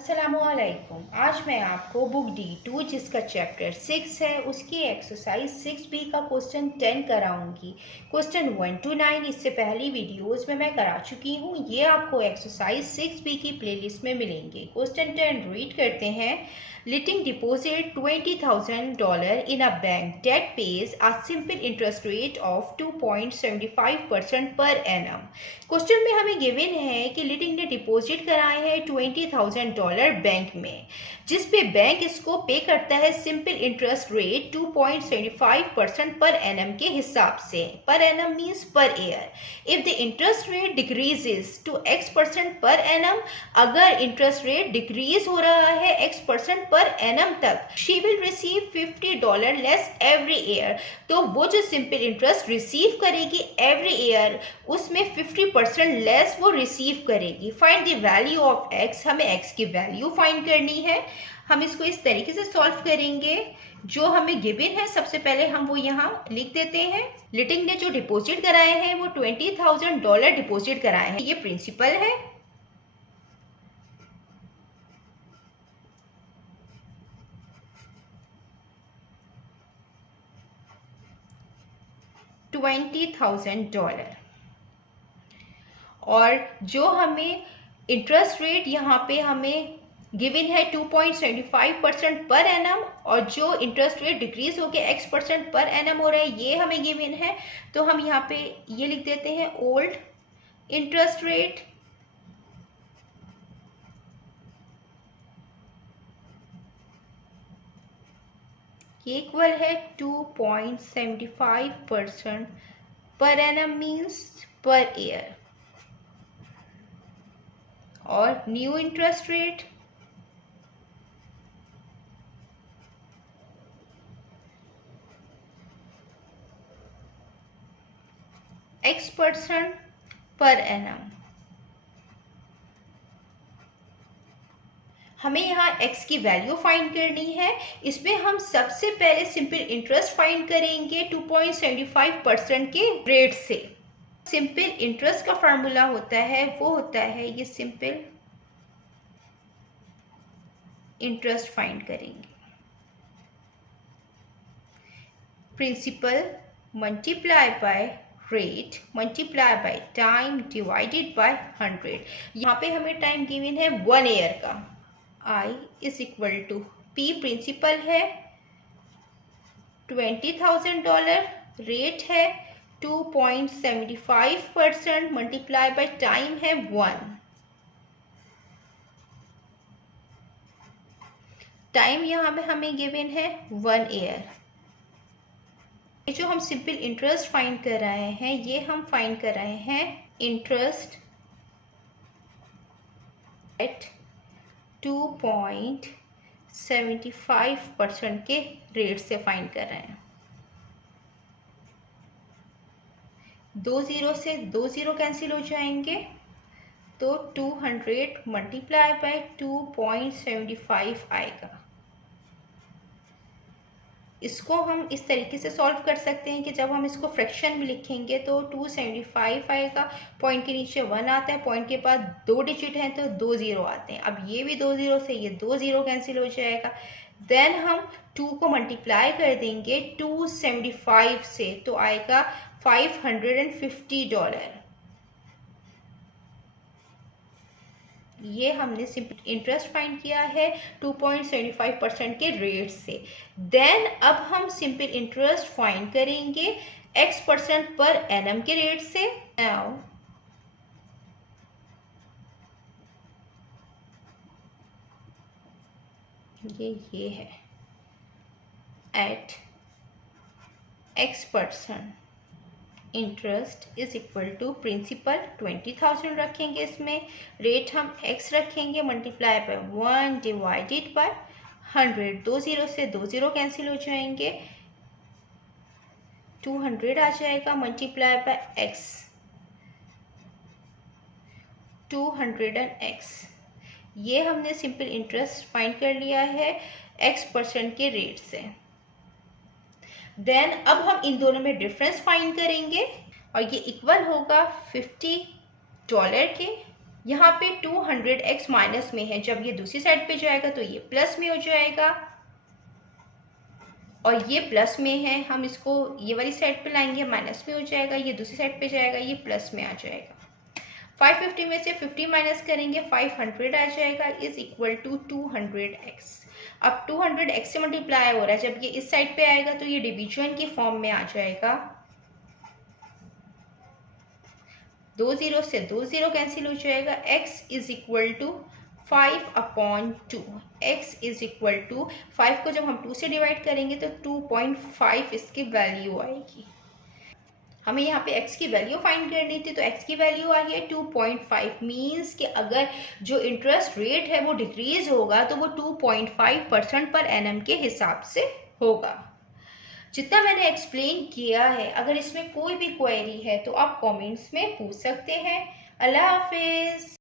अस्सलामुअलैकुम। आज मैं आपको बुक D2 जिसका चैप्टर 6 है उसकी एक्सरसाइज 6B का क्वेश्चन 10 कराऊंगी। क्वेश्चन 1 to 9 इससे पहली वीडियोस में मैं करा चुकी हूँ। ये आपको एक्सरसाइज 6B की प्लेलिस्ट में मिलेंगे। क्वेश्चन 10 रीड करते हैं। Letting deposit $20,000 in a bank that pays a simple interest rate of 2.75% per annum। Question में हमें गिवन है कि लिटिंग ने डिपॉजिट कराए हैं $20,000 बैंक में, जिस पे बैंक इसको पे करता है simple interest rate 2.75% per annum के हिसाब से। Per annum means per year. If the interest rate decreases to X% per annum, अगर इंटरेस्ट रेट डिक्रीज हो रहा है X% पर एनम तक, she will receive $50 less every year. तो वो जो सिंपल इंटरेस्ट रिसीव करेगी एवरी ईयर, उसमें 50% लेस वो रिसीव करेगी। Find the value of x, हमें x की वैल्यू फाइंड करनी है। हम इसको इस तरीके से सॉल्व करेंगे। जो हमें गिवन है सबसे पहले हम वो यहाँ लिख देते हैं। लिटिंग ने जो डिपॉजिट कराए हैं वो $20,000 डिपॉजिट कराए हैं। ये प्रिंसिपल है। $20,000 और जो हमें इंटरेस्ट रेट यहाँ पे हमें गिवन है 2.75% पर एनम, और जो इंटरेस्ट रेट डिक्रीज होकर X% पर एनम हो रहा है ये हमें गिवन है। तो हम यहाँ पे ये लिख देते हैं ओल्ड इंटरेस्ट रेट इक्वल है 2.75% per annum means per year, और new interest rate X% per annum. हमें यहाँ x की वैल्यू फाइंड करनी है। इसमें हम सबसे पहले सिंपल इंटरेस्ट फाइंड करेंगे 2.75% के रेट से। सिंपल इंटरेस्ट का फार्मूला होता है वो होता है ये सिंपल इंटरेस्ट फाइंड करेंगे। Principal multiply by rate multiply by time divided by 100। यहाँ पे हमें टाइम गिवन है 1 ईयर का। I is equal to P principal है, $20,000 रेट है 2.75% मल्टीप्लाई बाय टाइम है 1। टाइम यहाँ पे हमें गिवन है 1 ईयर। ये जो हम सिंपल इंटरेस्ट फाइंड कर रहे हैं ये हम फाइंड कर रहे हैं इंटरेस्ट एट 2.75% के रेट से फाइंड कर रहे हैं। 2 जीरो से 2 जीरो कैंसिल हो जाएंगे, तो 200 मल्टीप्लाई बाय 2.75 आएगा। इसको हम इस तरीके से सॉल्व कर सकते हैं कि जब हम इसको फ्रैक्शन में लिखेंगे तो 275 आएगा, पॉइंट के नीचे 1 आता है, पॉइंट के बाद 2 डिजिट हैं तो 2 जीरो आते हैं। अब ये भी 2 जीरो से ये 2 जीरो कैंसिल हो जाएगा। देन हम 2 को मल्टीप्लाई कर देंगे 275 से, तो आएगा $550। ये हमने सिंपल इंटरेस्ट फाइंड किया है 2.75% के रेट से। देन अब हम सिंपल इंटरेस्ट फाइंड करेंगे X% पर एनम के रेट से। नाउ ये है at X% interest is equal to principal 20,000 रखेंगे, इसमें रेट हम x रखेंगे multiply by 1 divided by 100। 2 zero से 2 जीरो कैंसिल हो जाएंगे, 200 आ जाएगा मल्टीप्लाई बाय x, 200x। ये हमने सिंपल इंटरेस्ट फाइंड कर लिया है X% के रेट से। देन अब हम इन दोनों में डिफरेंस फाइंड करेंगे और ये इक्वल होगा $50 के। यहाँ पे 200x माइनस में है, जब ये दूसरी साइड पे जाएगा तो ये प्लस में हो जाएगा, और ये प्लस में है, हम इसको ये वाली साइड पे लाएंगे, माइनस में हो जाएगा, ये दूसरी साइड पे जाएगा, ये प्लस में आ जाएगा। 550 में से 50 माइनस करेंगे, 500 आ जाएगा, इज इक्वल टू 200x। अब 200x से मल्टीप्लाई हो रहा है, जब ये इस साइड पे आएगा तो ये डिवीजन की फॉर्म में आ जाएगा। 2 0 से 2 0 कैंसिल हो जाएगा, x is equal to 5/2। x is equal to 5 को जब हम 2 से डिवाइड करेंगे तो 2.5 इसकी वैल्यू आएगी। हमें यहाँ पे x की वैल्यू फाइंड करनी थी, तो x की वैल्यू आई है 2.5। मीन्स कि अगर जो इंटरेस्ट रेट है वो डिक्रीज होगा तो वो 2.5% पर एनम के हिसाब से होगा। जितना मैंने एक्सप्लेन किया है, अगर इसमें कोई भी क्वेरी है तो आप कमेंट्स में पूछ सकते हैं। अल्लाह हाफिज़।